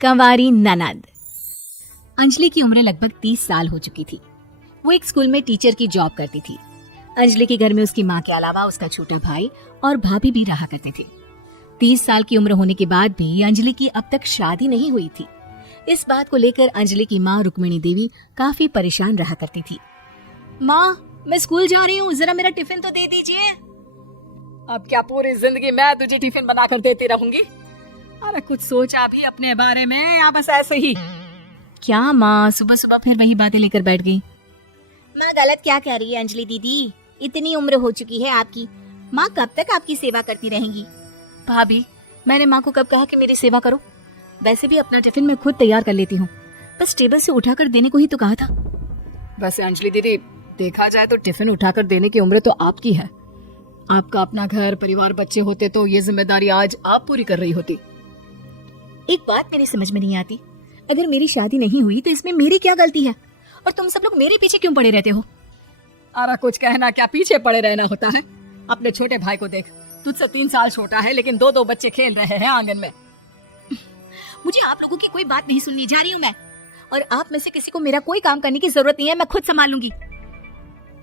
कंवारी ननद। अंजलि की उम्र लगभग 30 साल हो चुकी थी। वो एक स्कूल में टीचर की जॉब करती थी। अंजलि के घर में उसकी माँ के अलावा उसका छोटा भाई और भाभी भी रहा करते थे। 30 साल की उम्र होने के बाद भी अंजलि की अब तक शादी नहीं हुई थी। इस बात को लेकर अंजलि की माँ रुक्मिणी देवी काफी परेशान रहा करती थी। माँ, मैं स्कूल जा रही हूँ, जरा मेरा टिफिन तो दे दीजिए। अब क्या पूरी जिंदगी मैं तुझे टिफिन बनाकर देती रहूंगी? अरे कुछ सोचा भी अपने बारे में या बस ऐसे ही? क्या माँ, सुबह सुबह फिर वही बातें लेकर बैठ गई। माँ गलत क्या कह रही है अंजलि दीदी? इतनी उम्र हो चुकी है आपकी, माँ कब तक आपकी सेवा करती रहेंगी? भाभी, मैंने माँ को कब कहा कि मेरी सेवा करो? वैसे भी अपना टिफिन मैं खुद तैयार कर लेती हूँ, बस टेबल से उठाकर देने को ही तो कहा था। वैसे अंजलि दीदी, देखा जाए तो टिफिन उठाकर देने की उम्र तो आपकी है। आपका अपना घर परिवार बच्चे होते तो ये जिम्मेदारी आज आप पूरी कर रही होती। एक बात मेरी समझ में नहीं आती, अगर मेरी शादी नहीं हुई तो इसमें मेरी क्या गलती है और तुम सब लोग मेरे पीछे क्यों पड़े रहते हो? अरे कुछ कहना क्या, पीछे पड़े रहना होता है। अपने छोटे भाई को देख, तुझसे 3 साल छोटा है लेकिन 2-2 बच्चे खेल रहे हैं आंगन में। मुझे आप लोगों की कोई बात नहीं सुननी, जा रही हूँ मैं। और आप में से किसी को मेरा कोई काम करने की जरूरत नहीं है, मैं खुद संभाल लूंगी।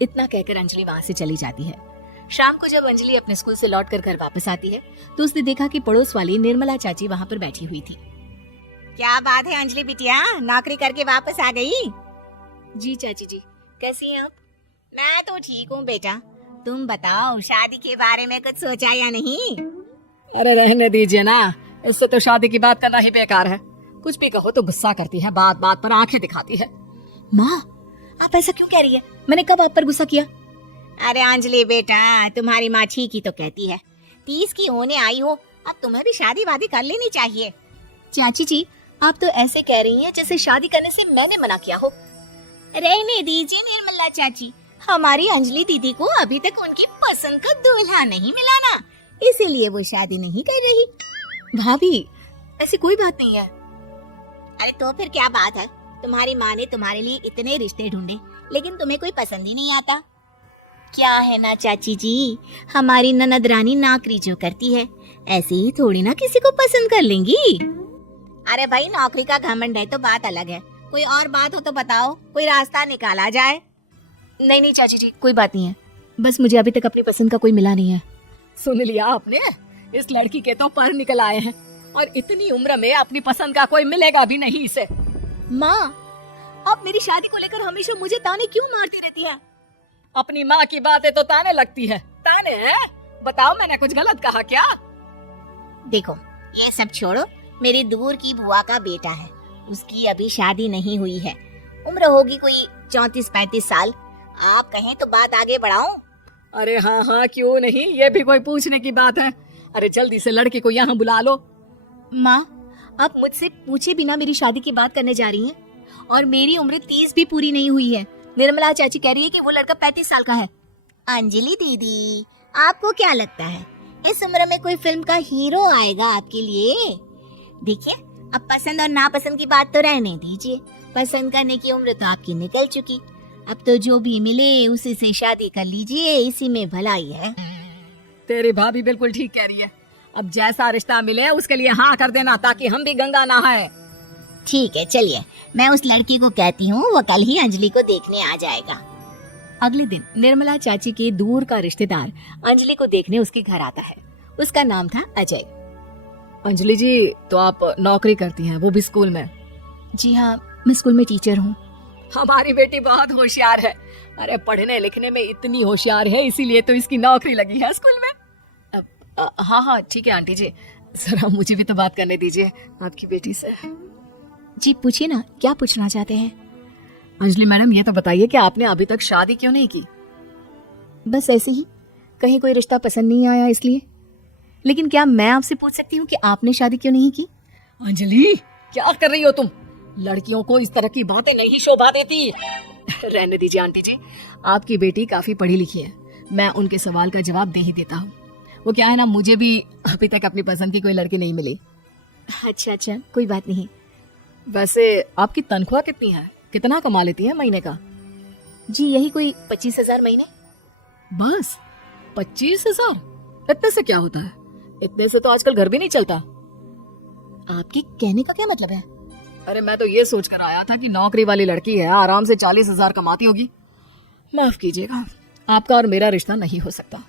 इतना कहकर अंजलि वहां से चली जाती है। शाम को जब अंजलि अपने स्कूल से लौटकर घर वापस आती है तो उसने देखा कि पड़ोस वाली निर्मला चाची वहां पर बैठी हुई थी। क्या बात है अंजलि बिटिया, नौकरी करके वापस आ गई? जी चाची जी, कैसी हैं आप? मैं तो ठीक हूँ बेटा, तुम बताओ शादी के बारे में कुछ सोचा या नहीं? अरे रहने दीजिए ना, इससे तो शादी की बात करना ही बेकार है। कुछ भी कहो तो गुस्सा करती है, बात बात पर आंखें दिखाती है। माँ, आप ऐसा क्यों कह रही है? मैंने कब आप पर गुस्सा किया? अरे अंजलि बेटा, तुम्हारी माँ ठीक ही तो कहती है। 30 की होने आई हो, अब तुम्हें भी शादी वादी कर लेनी चाहिए। चाची जी, आप तो ऐसे कह रही हैं जैसे शादी करने से मैंने मना किया हो। रहने दीजिए निर्मला चाची, हमारी अंजलि दीदी को अभी तक उनकी पसंद का दूल्हा नहीं मिला ना, इसीलिए वो शादी नहीं कर रही। भाभी, ऐसी कोई बात नहीं है। अरे तो फिर क्या बात है? तुम्हारी माँ ने तुम्हारे लिए इतने रिश्ते ढूंढे लेकिन तुम्हें कोई पसंद ही नहीं आता। क्या है ना चाची जी, हमारी ननद रानी नौकरी जो करती है ऐसे ही थोड़ी ना किसी को पसंद कर लेंगी। अरे भाई, नौकरी का घमंड है तो बात अलग है, कोई और बात हो तो बताओ, कोई रास्ता निकाला जाए। नहीं नहीं चाची जी, कोई बात नहीं है, बस मुझे अभी तक अपनी पसंद का कोई मिला नहीं है। सुन लिया आपने, इस लड़की के तो पर निकल आए हैं और इतनी उम्र में अपनी पसंद का कोई मिलेगा भी नहीं इसे। माँ, आप मेरी शादी को लेकर हमेशा मुझे ताने क्यों मारती रहती है? अपनी माँ की बातें तो ताने लगती है। ताने हैं? बताओ, मैंने कुछ गलत कहा क्या? देखो, ये सब छोड़ो, मेरी दूर की बुआ का बेटा है, उसकी अभी शादी नहीं हुई है, उम्र होगी कोई 34-35 साल। आप कहें तो बात आगे बढ़ाऊं? अरे हाँ हाँ, क्यों नहीं, ये भी कोई पूछने की बात है। अरे जल्दी से लड़की को यहाँ बुला लो। माँ, आप मुझसे पूछे बिना मेरी शादी की बात करने जा रही हैं और मेरी उम्र 30 भी पूरी नहीं हुई है। निर्मला चाची कह रही है कि वो लड़का 35 साल का है। अंजलि दीदी, आपको क्या लगता है इस उम्र में कोई फिल्म का हीरो आएगा आपके लिए? देखिए, अब पसंद और नापसंद की बात तो रहने दीजिए, पसंद करने की उम्र तो आपकी निकल चुकी। अब तो जो भी मिले उसी से शादी कर लीजिए, इसी में भलाई है। तेरी भाभी बिल्कुल ठीक कह रही है, अब जैसा रिश्ता मिले उसके लिए हाँ कर देना ताकि हम भी गंगा नहाए। ठीक है, चलिए मैं उस लड़की को कहती हूँ, वो कल ही अंजलि को देखने आ जाएगा। अगले दिन निर्मला चाची के दूर का रिश्तेदार अंजलि को देखने उसके घर आता है। उसका नाम था अजय। अंजलि जी, तो आप नौकरी करती हैं, वो भी स्कूल में? जी हाँ, मैं स्कूल में टीचर हूँ। हमारी बेटी बहुत होशियार है। अरे पढ़ने लिखने में इतनी होशियार है, इसीलिए तो इसकी नौकरी लगी है स्कूल में। हाँ हाँ ठीक है आंटी जी, जरा मुझे भी तो बात करने दीजिए आपकी बेटी से। जी पूछिए ना, क्या पूछना चाहते हैं? अंजलि मैडम, ये तो बताइए कि आपने अभी तक शादी क्यों नहीं की? बस ऐसे ही, कहीं कोई रिश्ता पसंद नहीं आया इसलिए। लेकिन क्या मैं आपसे पूछ सकती हूँ कि आपने शादी क्यों नहीं की? अंजलि, क्या कर रही हो तुम? लड़कियों को इस तरह की बातें नहीं शोभा देती। रहने दीजिए आंटी जी, आपकी बेटी काफी पढ़ी लिखी है, मैं उनके सवाल का जवाब दे ही देता हूँ। वो क्या है ना, मुझे भी अभी तक अपनी पसंद की कोई लड़की नहीं मिली। अच्छा अच्छा, कोई बात नहीं। वैसे आपकी तनख्वाह कितनी है, कितना कमा लेती है महीने का? जी यही कोई 25,000 महीने। बस 25,000? इतने से क्या होता है? इतने से तो आजकल घर भी नहीं चलता। आपके कहने का क्या मतलब है? अरे मैं तो ये सोच कर आया था कि नौकरी वाली लड़की है, आराम से 40,000 कमाती होगी। माफ कीजिएगा, आपका और मेरा रिश्ता नहीं हो सकता।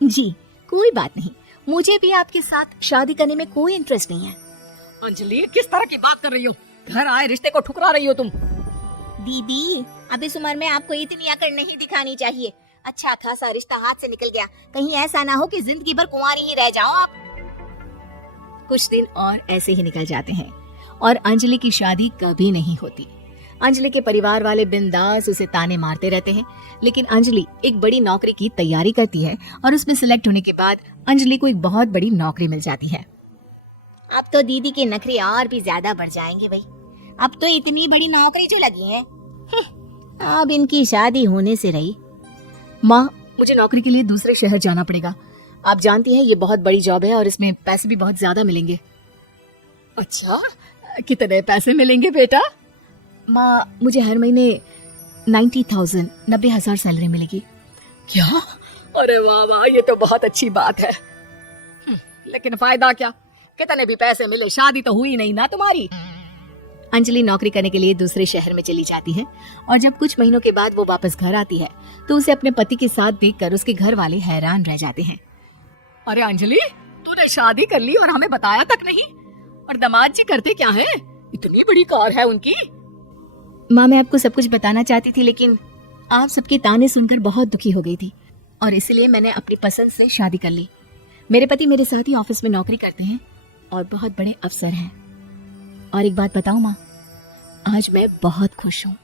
जी कोई बात नहीं, मुझे भी आपके साथ शादी करने में कोई इंटरेस्ट नहीं है। अंजलि, किस तरह की बात कर रही हो? घर आए रिश्ते को ठुकरा रही हो तुम। दीदी, अब इस उम्र में आपको इतनी अकड़ नहीं दिखानी चाहिए। अच्छा खासा रिश्ता हाथ से निकल गया, कहीं ऐसा ना हो कि जिंदगी भर कुंवारी ही रह जाओ आप। कुछ दिन और ऐसे ही निकल जाते हैं और अंजलि की शादी कभी नहीं होती। अंजलि के परिवार वाले बिंदास उसे ताने मारते रहते हैं, लेकिन अंजलि एक बड़ी नौकरी की तैयारी करती है और उसमें सिलेक्ट होने के बाद अंजलि को एक बहुत बड़ी नौकरी मिल जाती है। अब तो दीदी के नखरे और भी ज्यादा बढ़ जाएंगे भाई। अब तो इतनी बड़ी नौकरी जो लगी है, अब इनकी शादी होने से रही। माँ, मुझे नौकरी के लिए दूसरे शहर जाना पड़ेगा। आप जानती हैं ये बहुत बड़ी जॉब है और इसमें पैसे भी बहुत ज्यादा मिलेंगे। अच्छा, कितने पैसे मिलेंगे बेटा? माँ, मुझे हर महीने 90,000 सैलरी मिलेगी। क्या? अरे वाह वाह, ये तो बहुत अच्छी बात है। लेकिन फायदा क्या? कितने भी पैसे मिले, शादी तो हुई नहीं ना तुम्हारी। अंजलि नौकरी करने के लिए दूसरे शहर में चली जाती है और जब कुछ महीनों के बाद वो वापस घर आती है तो उसे अपने पति के साथ देखकर उसके घर वाले हैरान रह जाते हैं। अरे अंजलि, तूने शादी कर ली और हमें बताया तक नहीं। और दामाद जी करते क्या है? इतनी बड़ी कार है उनकी। माँ, मैं आपको सब कुछ बताना चाहती थी, लेकिन आप सबके ताने सुनकर बहुत दुखी हो गई थी और इसलिए मैंने अपनी पसंद से शादी कर ली। मेरे पति मेरे साथ ही ऑफिस में नौकरी करते हैं और बहुत बड़े अफसर हैं। और एक बात बताऊं माँ, आज मैं बहुत खुश हूँ।